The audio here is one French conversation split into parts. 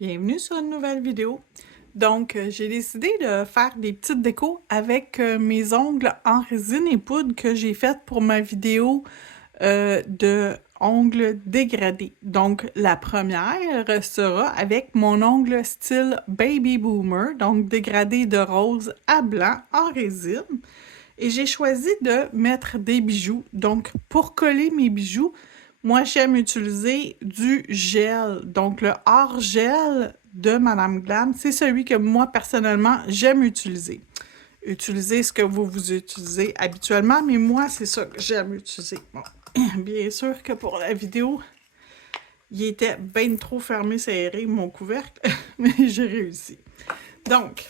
Bienvenue sur une nouvelle vidéo. Donc, j'ai décidé de faire des petites décos avec mes ongles en résine et poudre que j'ai faites pour ma vidéo de ongles dégradés. Donc, la première sera avec mon ongle style Baby Boomer, donc dégradé de rose à blanc en résine. Et j'ai choisi de mettre des bijoux. Donc, pour coller mes bijoux, moi, j'aime utiliser du gel. Donc, le hors gel de Madame Glam, c'est celui que moi, personnellement, j'aime utiliser. Utilisez ce que vous utilisez habituellement, mais moi, c'est ça que j'aime utiliser. Bon, bien sûr que pour la vidéo, il était bien trop fermé, serré, mon couvercle, mais j'ai réussi. Donc,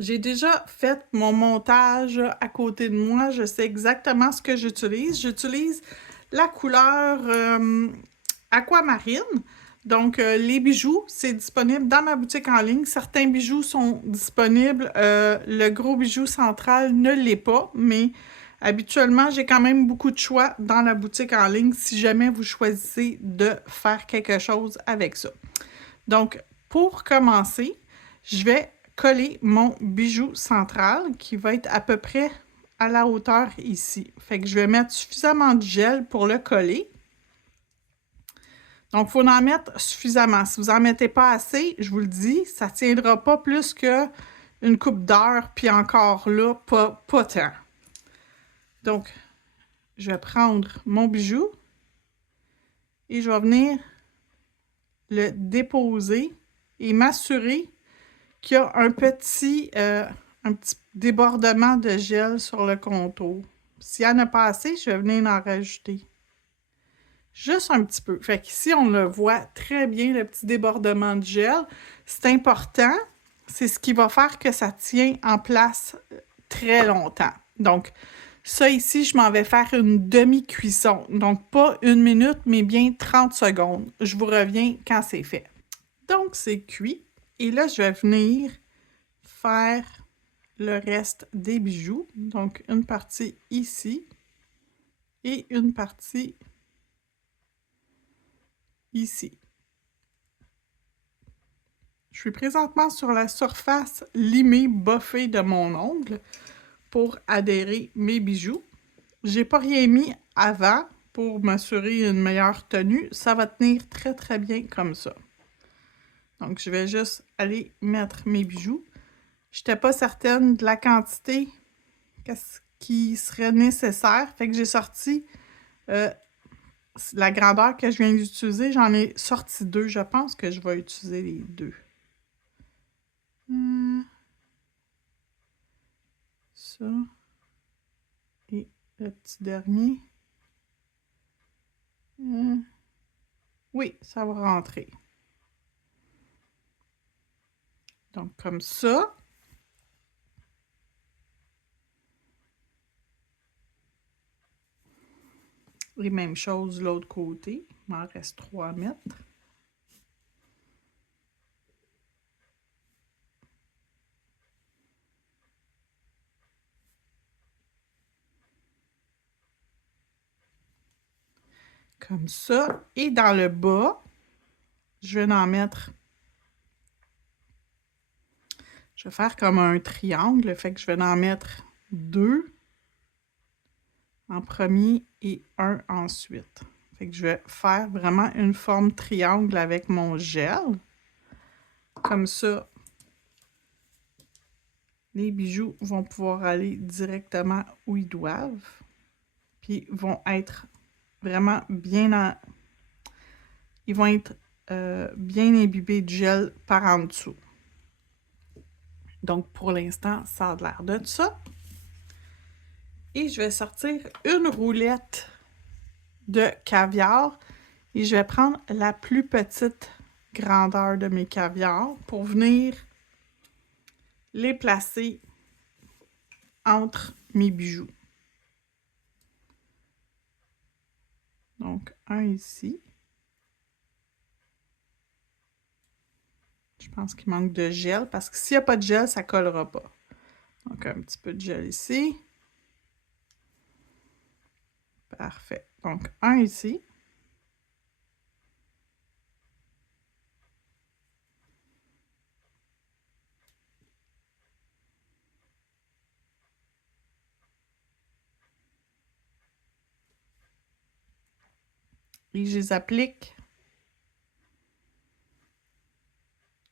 j'ai déjà fait mon montage à côté de moi. Je sais exactement ce que j'utilise. J'utilise la couleur aquamarine. Donc, les bijoux, c'est disponible dans ma boutique en ligne. Certains bijoux sont disponibles. Le gros bijou central ne l'est pas, mais habituellement, j'ai quand même beaucoup de choix dans la boutique en ligne si jamais vous choisissez de faire quelque chose avec ça. Donc, pour commencer, je vais coller mon bijou central qui va être à peu près à la hauteur ici. Fait que je vais mettre suffisamment de gel pour le coller. Donc, il faut en mettre suffisamment. Si vous n'en mettez pas assez, je vous le dis, ça ne tiendra pas plus qu'une coupe d'heure, puis encore là, pas tant. Donc, je vais prendre mon bijou et je vais venir le déposer et m'assurer qu'il y a un petit débordement de gel sur le contour. S'il n'y en a pas assez, je vais venir en rajouter. Juste un petit peu. Fait qu'ici, on le voit très bien, le petit débordement de gel. C'est important. C'est ce qui va faire que ça tient en place très longtemps. Donc, ça ici, je m'en vais faire une demi-cuisson. Donc, pas 1 minute, mais bien 30 secondes. Je vous reviens quand c'est fait. Donc, c'est cuit. Et là, je vais venir faire le reste des bijoux. Donc, une partie ici et une partie ici. Je suis présentement sur la surface limée boffée de mon ongle pour adhérer mes bijoux. J'ai pas rien mis avant pour m'assurer une meilleure tenue. Ça va tenir très très bien comme ça. Donc, je vais juste aller mettre mes bijoux. Je n'étais pas certaine de la quantité qui serait nécessaire. Fait que j'ai sorti la grandeur que je viens d'utiliser. J'en ai sorti 2. Je pense que je vais utiliser les 2. Ça. Et le petit dernier. Oui, ça va rentrer. Donc, comme ça. Et même chose de l'autre côté. Il m'en reste 3 à mettre. Comme ça. Et dans le bas, je vais en mettre. Je vais faire comme un triangle. Fait que je vais en mettre 2 en premier et 1 ensuite. Fait que je vais faire vraiment une forme triangle avec mon gel. Comme ça, les bijoux vont pouvoir aller directement où ils doivent. Puis vont être vraiment bien ils vont être bien imbibés de gel par en dessous. Donc, pour l'instant, ça a l'air de ça. Et je vais sortir une roulette de caviar. Et je vais prendre la plus petite grandeur de mes caviars pour venir les placer entre mes bijoux. Donc, un ici. Je pense qu'il manque de gel parce que s'il n'y a pas de gel, ça ne collera pas. Donc, un petit peu de gel ici. Parfait. Donc, un ici. et je les applique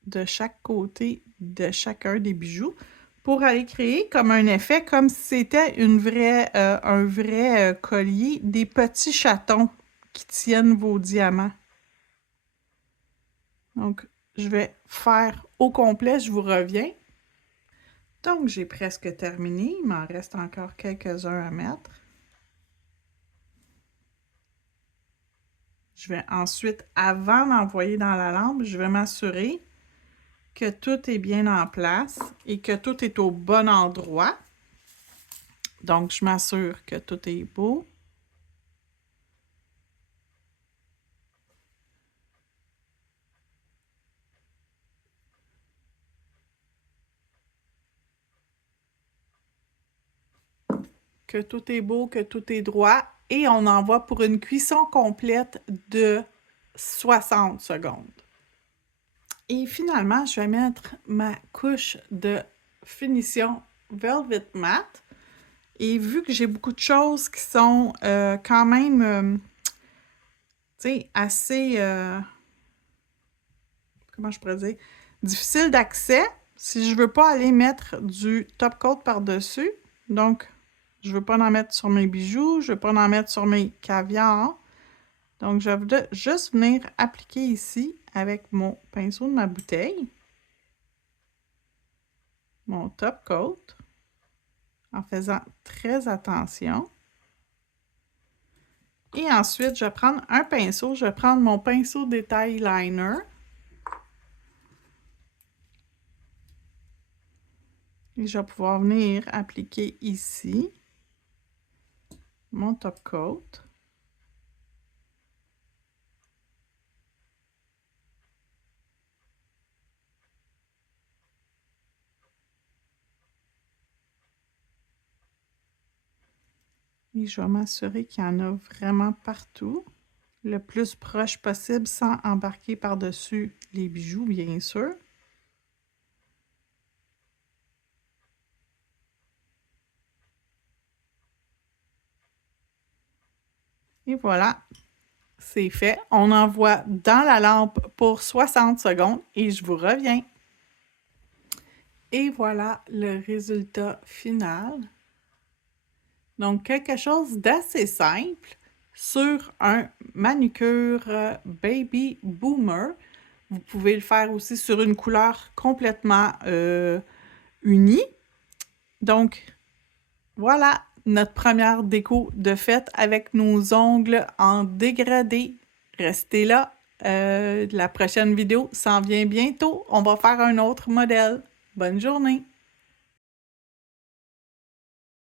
de chaque côté de chacun des bijoux pour aller créer comme un effet, comme si c'était un vrai collier, des petits chatons qui tiennent vos diamants. Donc, je vais faire au complet, je vous reviens. Donc, j'ai presque terminé, il m'en reste encore quelques-uns à mettre. Je vais ensuite, avant d'envoyer dans la lampe, je vais m'assurer que tout est bien en place et que tout est au bon endroit. Donc, je m'assure que tout est beau. Que tout est beau, que tout est droit. Et on envoie pour une cuisson complète de 60 secondes. Et finalement, je vais mettre ma couche de finition Velvet Matte. Et vu que j'ai beaucoup de choses qui sont quand même, tu sais, assez, comment je pourrais dire, difficiles d'accès, si je veux pas aller mettre du top coat par-dessus, donc je veux pas en mettre sur mes bijoux, je veux pas en mettre sur mes caviars. Donc, je vais juste venir appliquer ici avec mon pinceau de ma bouteille, mon top coat, en faisant très attention. Et ensuite, je vais prendre un pinceau, je vais prendre mon pinceau détail liner. Et je vais pouvoir venir appliquer ici mon top coat. Et je vais m'assurer qu'il y en a vraiment partout, le plus proche possible sans embarquer par-dessus les bijoux, bien sûr. Et voilà, c'est fait. On envoie dans la lampe pour 60 secondes et je vous reviens. Et voilà le résultat final. Donc, quelque chose d'assez simple sur un manucure Baby Boomer. Vous pouvez le faire aussi sur une couleur complètement unie. Donc, voilà notre première déco de fête avec nos ongles en dégradé. Restez là. La prochaine vidéo s'en vient bientôt. On va faire un autre modèle. Bonne journée!